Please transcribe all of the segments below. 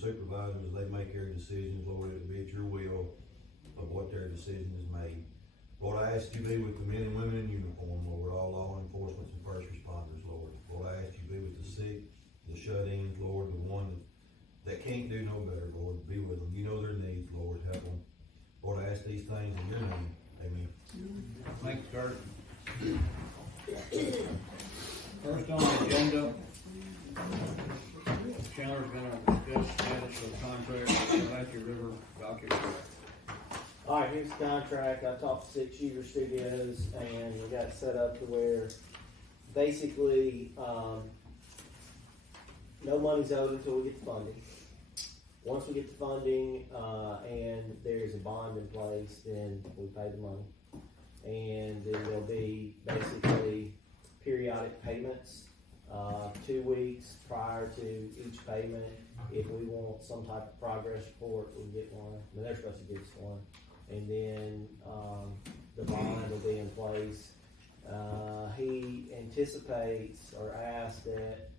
supervisors, they make their decisions, Lord, it'll be at your will of what their decision is made. Lord, I ask you to be with the men and women in uniform, Lord, all law enforcement and first responders, Lord. Lord, I ask you to be with the sick, the shut-ins, Lord, the one that can't do no better, Lord. Be with them. You know their needs, Lord. Help them. Lord, I ask these things in your name. Amen. Thanks, Kurt. First on the agenda, Chandler's gonna discuss status of the contract with Tallahatchie River Documentary. Alright, here's the contract. I talked to 6 User Studios and we got it set up to where basically, no money's owed until we get the funding. Once we get the funding, and there's a bond in place, then we pay the money. And then there'll be basically periodic payments, 2 weeks prior to each payment. If we want some type of progress report, we get one. I mean, they're supposed to give us one. And then, the bond will be in place. He anticipates or asks that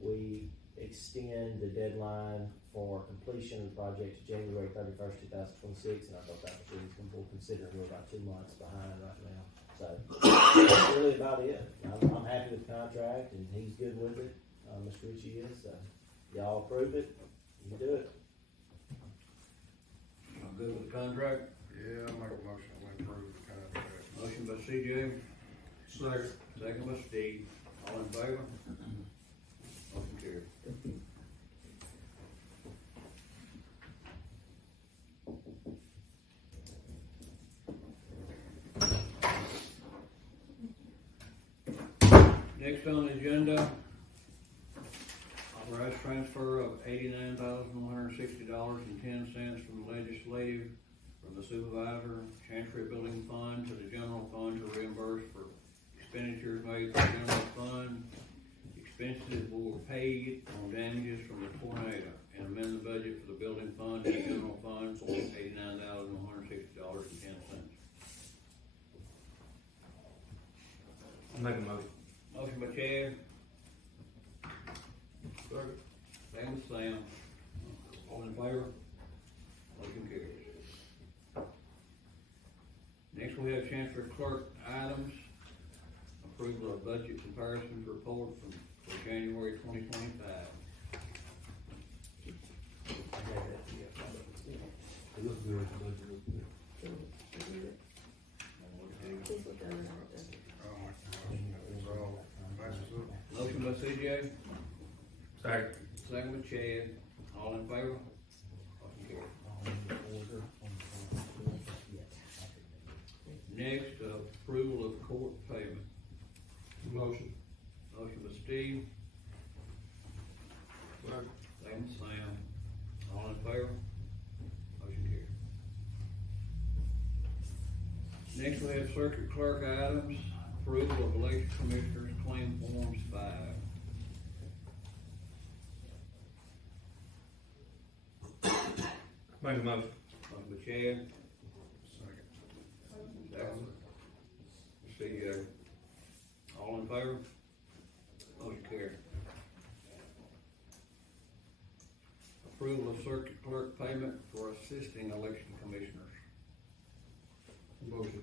we extend the deadline for completion of the project to January 31st, 2026, and I thought that was reasonable considering we're about 2 months behind right now. So, that's really about it. I'm happy with the contract, and he's good with it. Mr. Ritchie is, so y'all approve it, you can do it. I'm good with the contract. Yeah, I make a motion to approve the contract. Motion by CJ, Second. second by Steve. All in favor? Motion carried. Next on the agenda, authorize transfer of $89,160.10 from the legislative, from the Supervisor, Chancery Building Fund to the General Fund to reimburse for expenditures made for the General Fund. Expenses were paid on damages from the tornado, and amend the budget for the Building Fund and the General Fund for $89,160.10. I'll make a motion. Motion by Chad. Second by Sam. All in favor? Motion carries. Next we have Chancery Clerk items. Approval of budget comparisons report for January 2025. It looks good. Motion by CJ. Second. Second by Chad. All in favor? Motion carries. Next, approval of court payment. Motion. Motion by Steve. Second. Second by Sam. All in favor? Motion carries. Next, we have Circuit Clerk items. Approval of election commissioners claim forms 5. Make a motion. Motion by Chad. Second. Second. CJ. All in favor? Motion carried. Approval of Circuit Clerk payment for assisting election commissioners. Motion.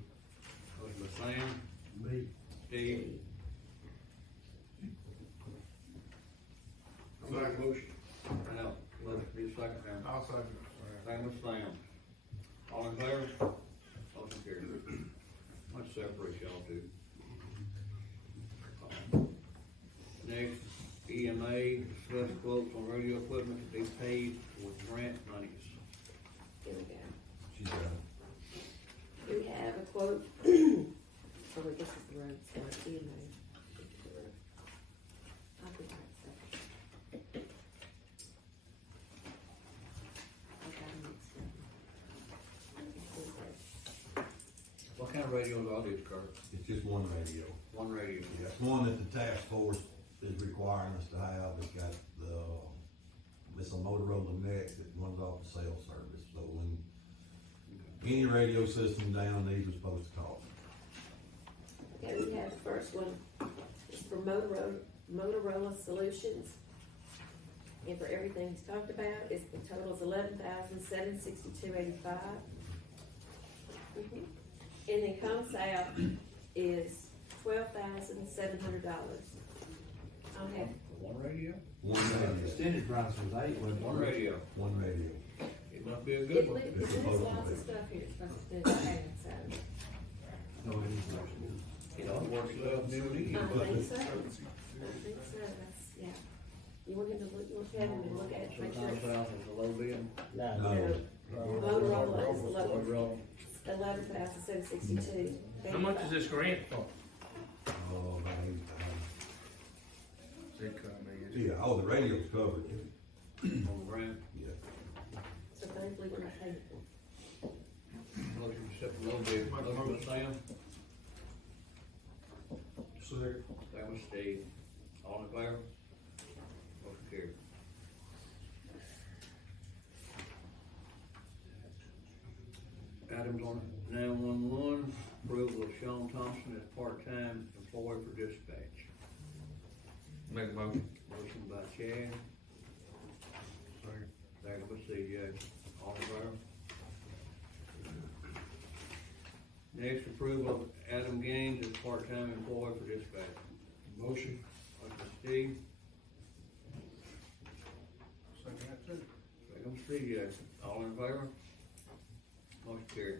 Motion by Sam. Me. Steve. Second. Motion. Now, let's be second now. I'll second. Second by Sam. All in favor? Motion carried. Let's separate y'all two. Next, EMA, discuss quotes on radio equipment to be paid with grant monies. Here we go. She's got it. We have a quote. Oh, wait, this is the road, so it's EMA. I'll be right back. Okay, What kind of radios are these, Kurt? It's just one radio. One radio. Yeah, it's one that the task force is requiring us to have. It's got it's a Motorola Next that runs off the cell service. So when any radio system down, these are supposed to call. Okay, we have the first one. It's for Motorola Solutions. And for everything he's talked about, the total's $11,762.85. And then comes out is $12,700. I'll have, One radio? One radio, Extended price was $8, wasn't it? One radio. one radio. It must be a it good one. lists lots of stuff here, it's supposed to do, so. No, it is actually. It all works well, new and I easy. think so, that's, yeah. You want him to look, you want Kevin to look at it, make sure Sometimes it's, South is a low bid. No, No. Motorola is the Low lowest, roll. $11,762. How much is this grant for? Oh, man. They cut me. Yeah, all the radio's covered. On the ground. Yeah. So thankfully, we're not paying for it. Motion to accept the low bid. Motion by Sam, Second. second by Steve. All in favor? Motion carried. Items on 911, approval of Shawn Thompson as part-time employee for dispatch. Make a motion. Motion by Chad, Second. second by CJ. All in favor? Next, approval of Adam Gaines as part-time employee for dispatch. Motion. Motion by Steve, Second that too. second by CJ. All in favor? Motion carried.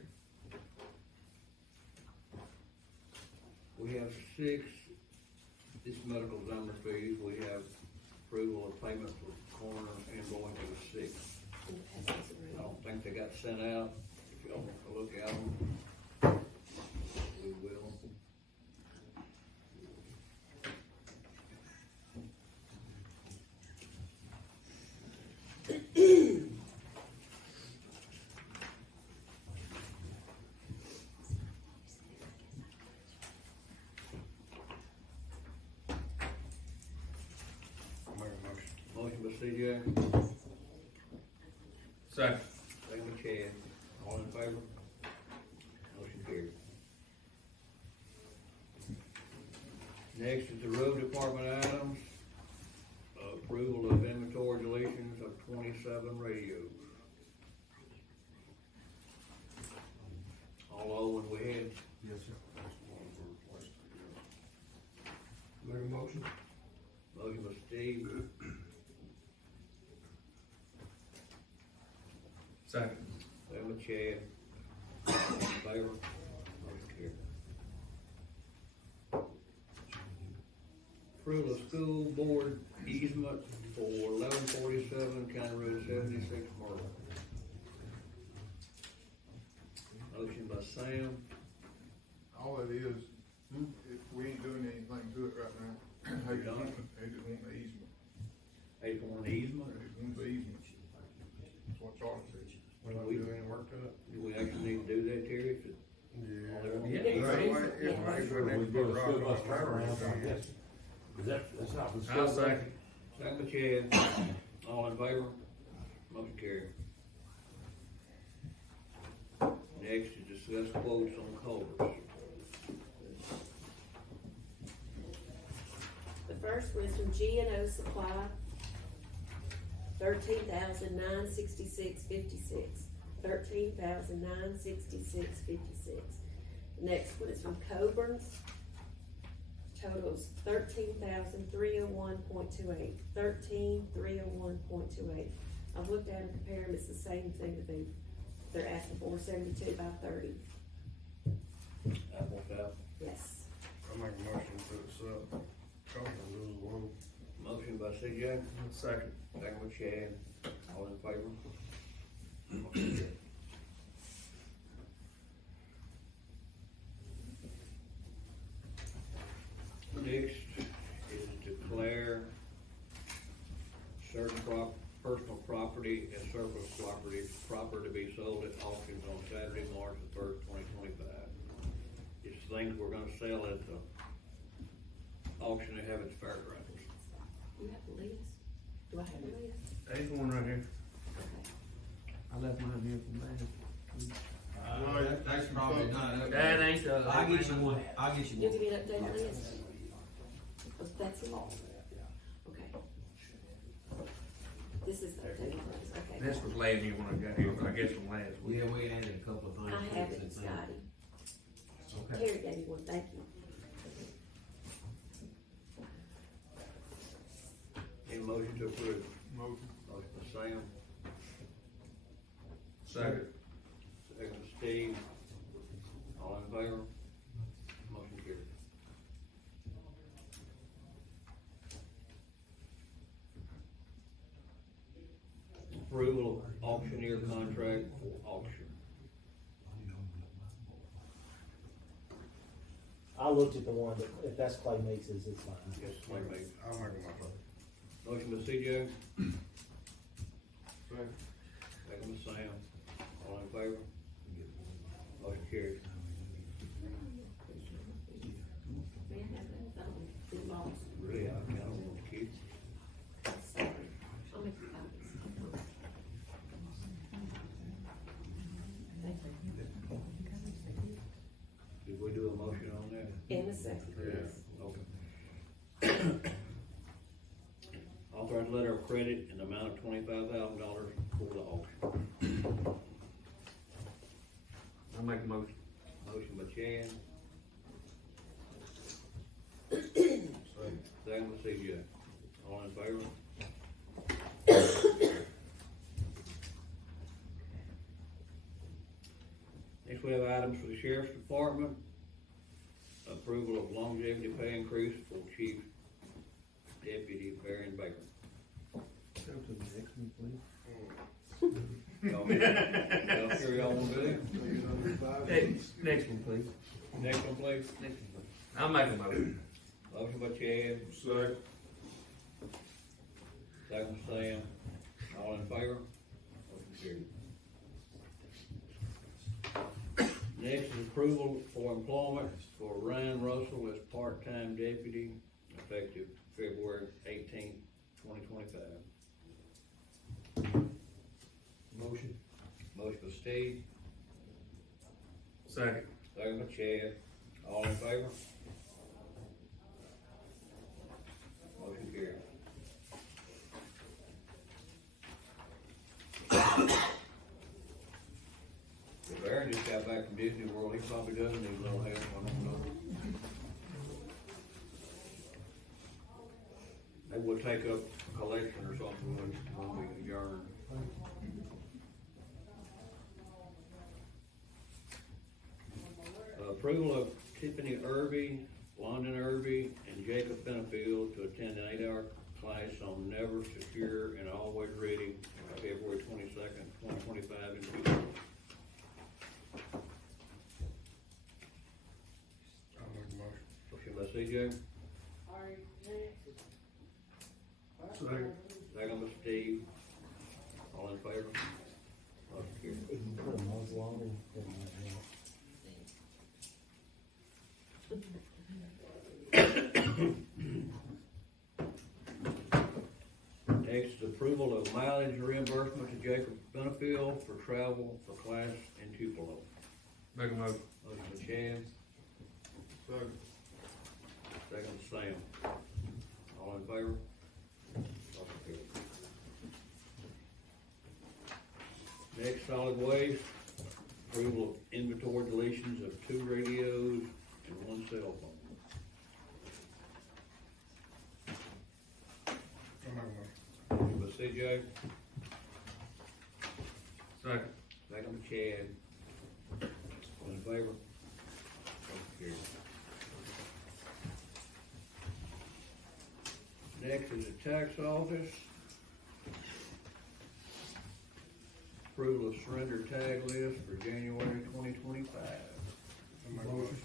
We have 6, this medical examiner fees, we have approval of payment for coroner and going to the 6. And pass this I around. don't think they got sent out, if y'all want to look at them, we will. Make a motion. Motion by CJ, Second. second by Chad, all in favor? Motion carried. Next is the road department items. Approval of inventory deletions of 27 radios. All old one we had. Yes, sir. Make a motion. Motion by Steve, Second. second by Chad. All in favor? Motion carried. Approval of school board easement for 1147 County Road 76 Myrtle. Motion by Sam, All it is, if we ain't doing anything to it right now, they just want the easement, they want an easement. they just want the easement. That's what Charlie said. We're not doing any work to it. Do we actually need to do that, Terry? If it- all they want- Yeah. We do a school bus turnaround, I guess. Is that's not for the school? I'll second. Second by Chad, all in favor? Motion carried. Next is discuss quotes on culverts. The first was from G&O Supply, $13,966.56. $13,966.56. Next one is from Coburn's. Totals $13,301.28. $13,301.28. I've looked at them, compared them, it's the same thing that they're asking for, 72 by 30. Apple out. Yes. I make a motion to accept. Motion by CJ, Second. second by Chad, all in favor? Motion carried. Next is declare certain personal property and surplus property to be sold at auctions on Saturday, March the 1st, 2025. It's things we're gonna sell at the auction they have at the fairgrounds. You have the list? Do I have the list? There's one right here. I left mine here for mine. That's probably not. That ain't the. I'll get you one, I'll get you You'll one. give me an updated list? Oh, that's it? Okay. This is 13 months, okay. This was laying here when I got here, I guess from last week. Yeah, we added a couple of things. I have it, since then. Scotty. Okay. Terry gave you one, thank you. Need a motion to approve. Motion. Motion by Sam, Second. second by Steve. All in favor? Motion carried. Approval of auctioneer contract for auction. I looked at the one, but if that's Clay Meeks's, it's fine. Yes, wait, wait. I'll make a motion. Motion by CJ, Second. second by Sam. All in favor? Motion carried. May I have that, the lost? Really, I don't want to keep. Sorry. I'll make you copies. Thank you. Did we do a motion on that? In a second, please. Okay. Authorize letter of credit in the amount of $25,000 for the auction. I'll make a motion. Motion by Chad, second by CJ. All in favor? Next, we have items for the sheriff's department. Approval of longevity pay increase for Chief Deputy Barry Baker. Go to the next one, please. Y'all sure y'all wanna do it? Next one, please. Next one, please. Next one, please. I'll make a motion. Motion by Chad, Second. second by Sam. All in favor? Motion carried. Next is approval for employment for Ryan Russell as part-time deputy effective February 18th, 2025. Motion. Motion by Steve, Second. second by Chad. All in favor? Motion carried. If Aaron just got back from Disney World, he probably doesn't need a little help, I don't know. Maybe we'll take up a collection or something when we adjourn. Approval of Tiffany Irby, London Irby, and Jacob Benefield to attend an 8-hour class on Never Secure and Always Ready, February 22nd, 2025 in Houston. I'll make a motion. Motion by CJ, Second. second by Steve. All in favor? Motion carried. If you put them on longer, then Next is approval of mileage reimbursement to Jacob Benefield for travel for class in Tupelo. Make a motion. Motion by Chad, Second. second by Sam. All in favor? Motion carried. Next, solid waste, approval of inventory deletions of 2 radios and 1 cell phone. I'll make a motion. Motion by CJ, Second. second by Chad. All in favor? Motion carried. Next is the tax office. Approval of surrender tag list for January 2025. I'll make a motion.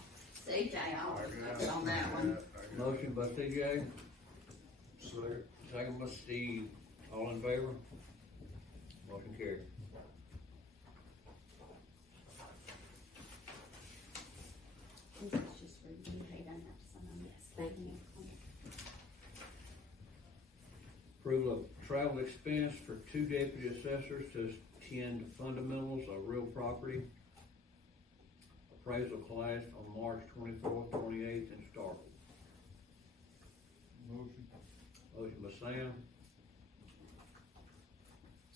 CJ, I'll on that one. Motion by CJ, Second. second by Steve. All in favor? Motion carried. This is just for you, he doesn't have to sign on this. Thank you. Approval of travel expense for 2 deputy assessors to attend fundamentals of real property appraisal class on March 24th, 28th in Starkville. Motion. Motion by Sam,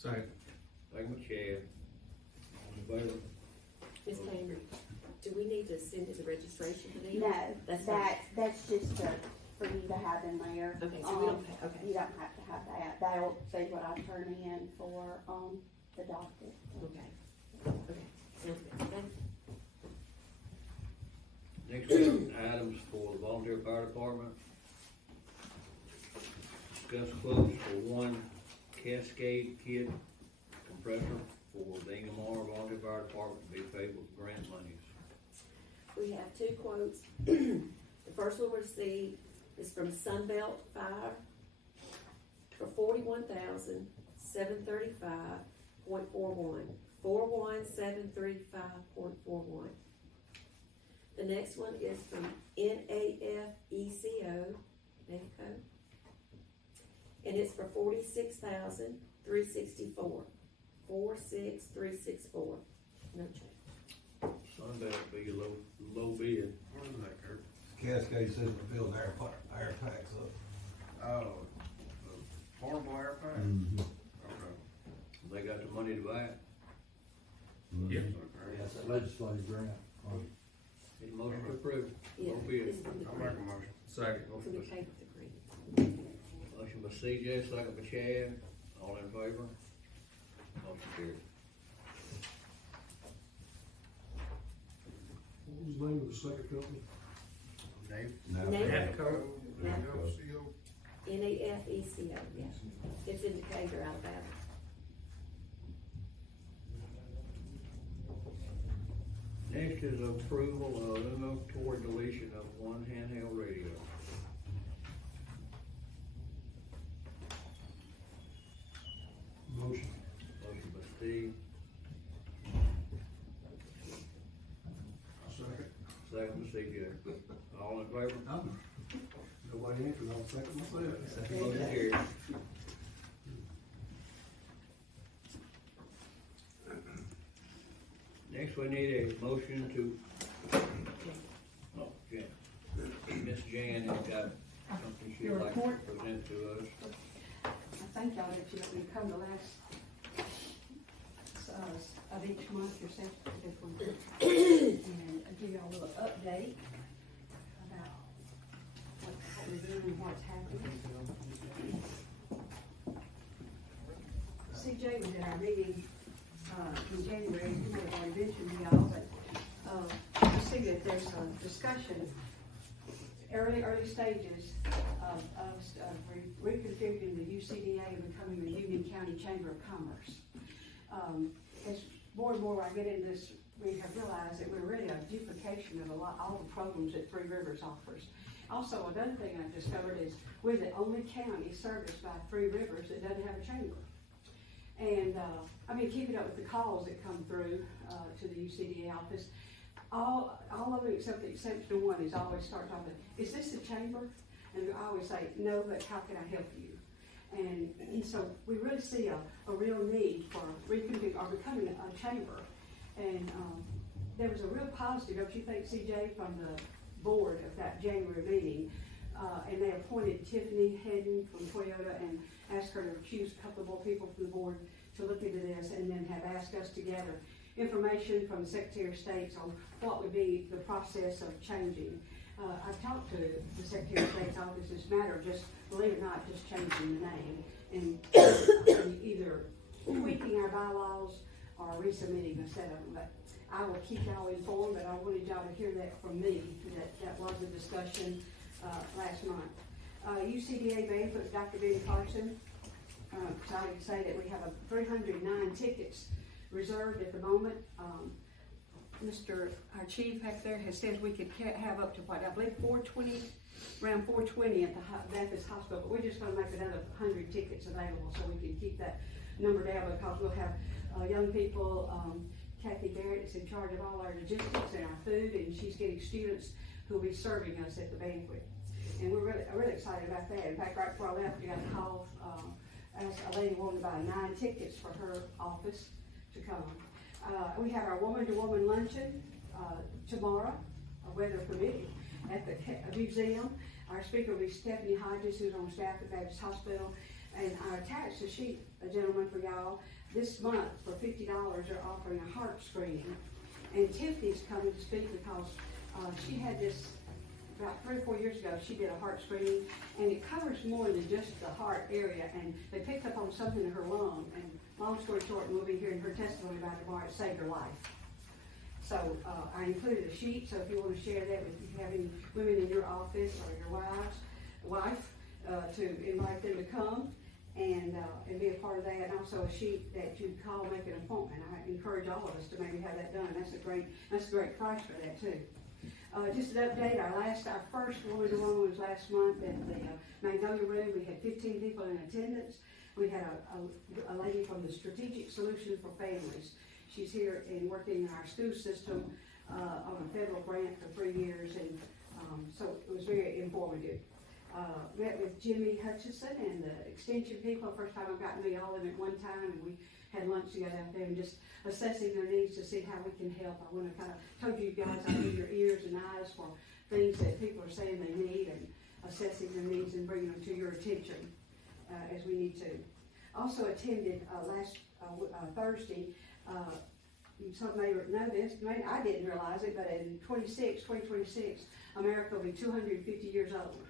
Second. Second by Chad. All in favor? Ms. Cambry, do we need to send in the registration for these? No, That's not. that's just for you to have in there. Okay, so we don't pay, okay, You don't have to have that, that'll be what I turn in for, the doctor. okay, okay, sounds good, okay. Next we have items for the volunteer fire department. Discuss quotes for one Cascade kit compressor for the Inglemoor Volunteer Fire Department to be paid with grant monies. We have two quotes. The first one we received is from Sunbelt Fire for $41,735.41. 41735.41. The next one is from NAFECO, and it's for $46,364. 46364. No change. Sunbelt be a low bid. What is that, Kurt? Cascade system fills air packs up. Oh, the portable air pack? Mm-hmm. Okay. They got the money to buy it. Yes. Yeah, it's a legislative grant. Need a motion to approve. Yeah, Low bid. this is the I'll grant. make a motion. Second. To be paid with the grant. Motion by CJ, second by Chad. All in favor? Motion carried. What was the name of the second company? Dave? NAFECO, LCO. NAFECO, yeah. It's in Decatur, Alabama. Next is approval of inventory deletion of one handheld radio. Motion. Motion by Steve, Second. second by CJ. All in favor? Nobody answered, I'll second myself. Motion carried. Next, we need a motion to, oh, Jan. Miss Jan has got something she'd Your like to report? present to us. I thank y'all that you let me come the last, of each month or so, this one. And give y'all a little update about what we're doing and what's happening. CJ was at our meeting, in January, he may have already mentioned to y'all, but, you see that there's a discussion, early stages of reconfiguring the UCDA and becoming the Union County Chamber of Commerce. As more and more I get in this, we have realized that we're really a duplication of all the programs that Three Rivers offers. Also, another thing I've discovered is we're the only county serviced by Three Rivers that doesn't have a chamber. And, I've been keeping up with the calls that come through, to the UCDA office. All of them except the exception one is always start talking, is this a chamber? And I always say, no, but how can I help you? And so we really see a real need for reconfiguring or becoming a chamber. And, there was a real positive, don't you think, CJ, from the board of that January meeting? And they appointed Tiffany Hedden from Toyota and asked her to choose a couple more people from the board to look into this, and then have asked us to gather information from the Secretary of State on what would be the process of changing. I've talked to the Secretary of State's office, it's a matter of just, believe it or not, just changing the name and either tweaking our bylaws or resubmitting a set of them. But I will keep y'all informed, but I wanted y'all to hear that from me, that was a discussion last month. UCDA banquet, Dr. Ben Carson, excited to say that we have 309 tickets reserved at the moment. Our chief back there has said we could have up to what, I believe 420, around 420 at the Baptist Hospital, but we're just gonna make another 100 tickets available so we can keep that number down, because we'll have young people. Kathy Barrett is in charge of all our logistics and our food, and she's getting students who will be serving us at the banquet. And we're really excited about that. In fact, right before I left, we got a call, as a lady wanted to buy 9 tickets for her office to come. We have our woman-to-woman luncheon tomorrow, weather permitting, at the museum. Our speaker will be Stephanie Hodges, who's on staff at Baptist Hospital. And I attached a sheet, a gentleman for y'all, this month for $50 they're offering a heart screening. And Tiffany's coming to speak because, she had this, about 3 or 4 years ago, she did a heart screening, and it covers more than just the heart area, and they picked up on something in her lung, and long story short, we'll be hearing her testimony about it tomorrow, it saved her life. So, I included a sheet, so if you wanna share that with, if you have any women in your office or your wife, to invite them to come and be a part of that, and also a sheet that you call, make an appointment. I encourage all of us to maybe have that done, that's a great price for that too. Just an update, our first one-to-one was last month at the Magnolia Room. We had 15 people in attendance. We had a lady from the Strategic Solution for Families. She's here and working in our school system on a federal grant for 3 years, and so it was very informative. Met with Jimmy Hutchison and the extension people. First time I've gotten to meet all of them at one time, and we had lunch together out there and just assessing their needs to see how we can help. I want to kind of told you guys I need your ears and eyes for things that people are saying they need, and assessing their needs and bringing them to your attention as we need to. Also attended last Thursday. Some may know this, I didn't realize it, but in 2026, America will be 250 years old.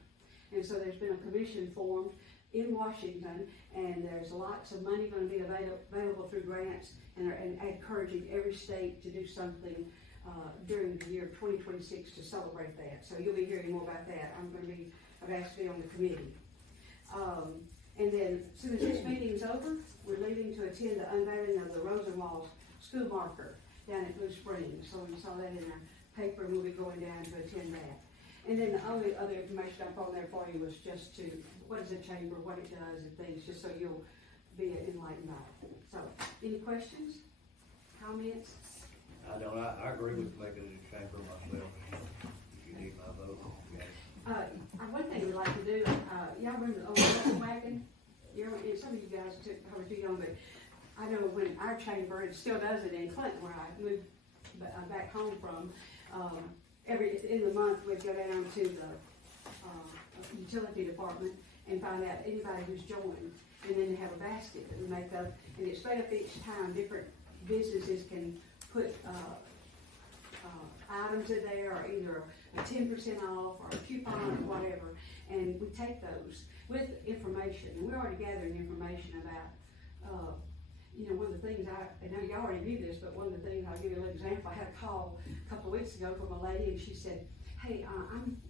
And so there's been a commission formed in Washington, and there's lots of money going to be available through grants, and encouraging every state to do something during the year 2026 to celebrate that. So you'll be hearing more about that. I've asked to be on the committee. And then as soon as this meeting's over, we're leaving to attend the unveiling of the Rosenwald school marker down at Blue Springs. So we saw that in our paper, and we'll be going down to attend that. And then the only other information I put on there for you was just to, what is a chamber, what it does and things, just so you'll be enlightened by it. So, any questions, comments? I don't, I agree with making it a chamber myself, if you need my vote. One thing we'd like to do, y'all remember the old welcome wagon? Some of you guys probably too young, but I know when our chamber, it still does it in Clinton, where I moved back home from, in the month, we'd go down to the utility department and find out anybody who's joined, and then they have a basket that we make up, and it's spread up each time. Different businesses can put items in there, or either a 10% off or a coupon or whatever, and we take those with information, and we're already gathering information about one of the things I know you already knew this, but one of the things, I'll give you a little example. I had a call a couple of weeks ago from a lady, and she said, hey,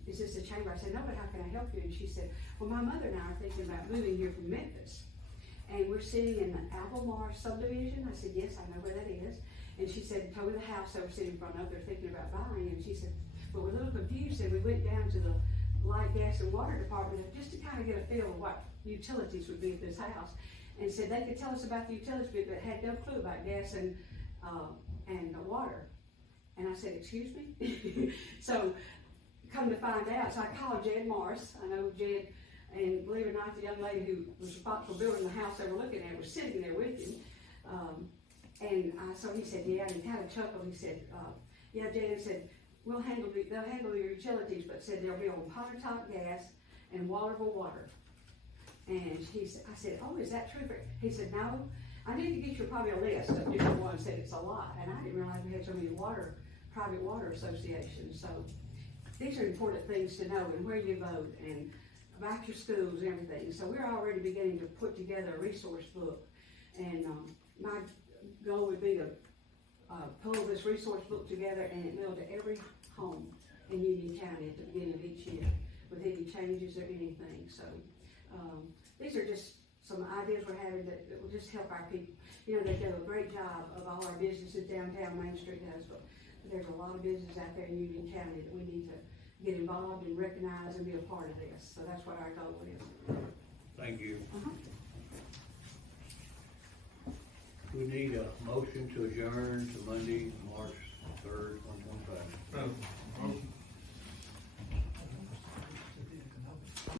is this a chamber? I said, no, but how can I help you? And she said, well, my mother and I are thinking about moving here from Memphis, and we're sitting in the Albemarle subdivision. I said, yes, I know where that is. And she said, told me the house they were sitting in front of, they're thinking about buying. And she said, well, we're a little confused, and we went down to the light, gas, and water department just to kind of get a feel of what utilities would be at this house. And said they could tell us about the utilities, but had no clue about gas and water. And I said, excuse me? So, come to find out, so I called Jed Morris. I know Jed, and believe it or not, the young lady who was responsible for building the house they were looking at was sitting there with him. So he said, yeah, and he kind of chuckled. He said, yeah, Jed said, they'll handle your utilities, but said they'll be on powder top gas and waterable water. And I said, oh, is that true? He said, no. I need to get you probably a list of different ones. Said it's a lot, and I didn't realize we had so many private water associations. So these are important things to know, and where you vote, and about your schools and everything. So we're already beginning to put together a resource book, and my goal would be to pull this resource book together and it mailed to every home in Union County at the beginning of each year with any changes or anything. So these are just some ideas we're having that will just help our people. They do a great job of all our businesses downtown Main Street does, but there's a lot of business out there in Union County that we need to get involved and recognize and be a part of this. So that's what our goal is. Thank you. We need a motion to adjourn to Monday, March 3rd, 2025.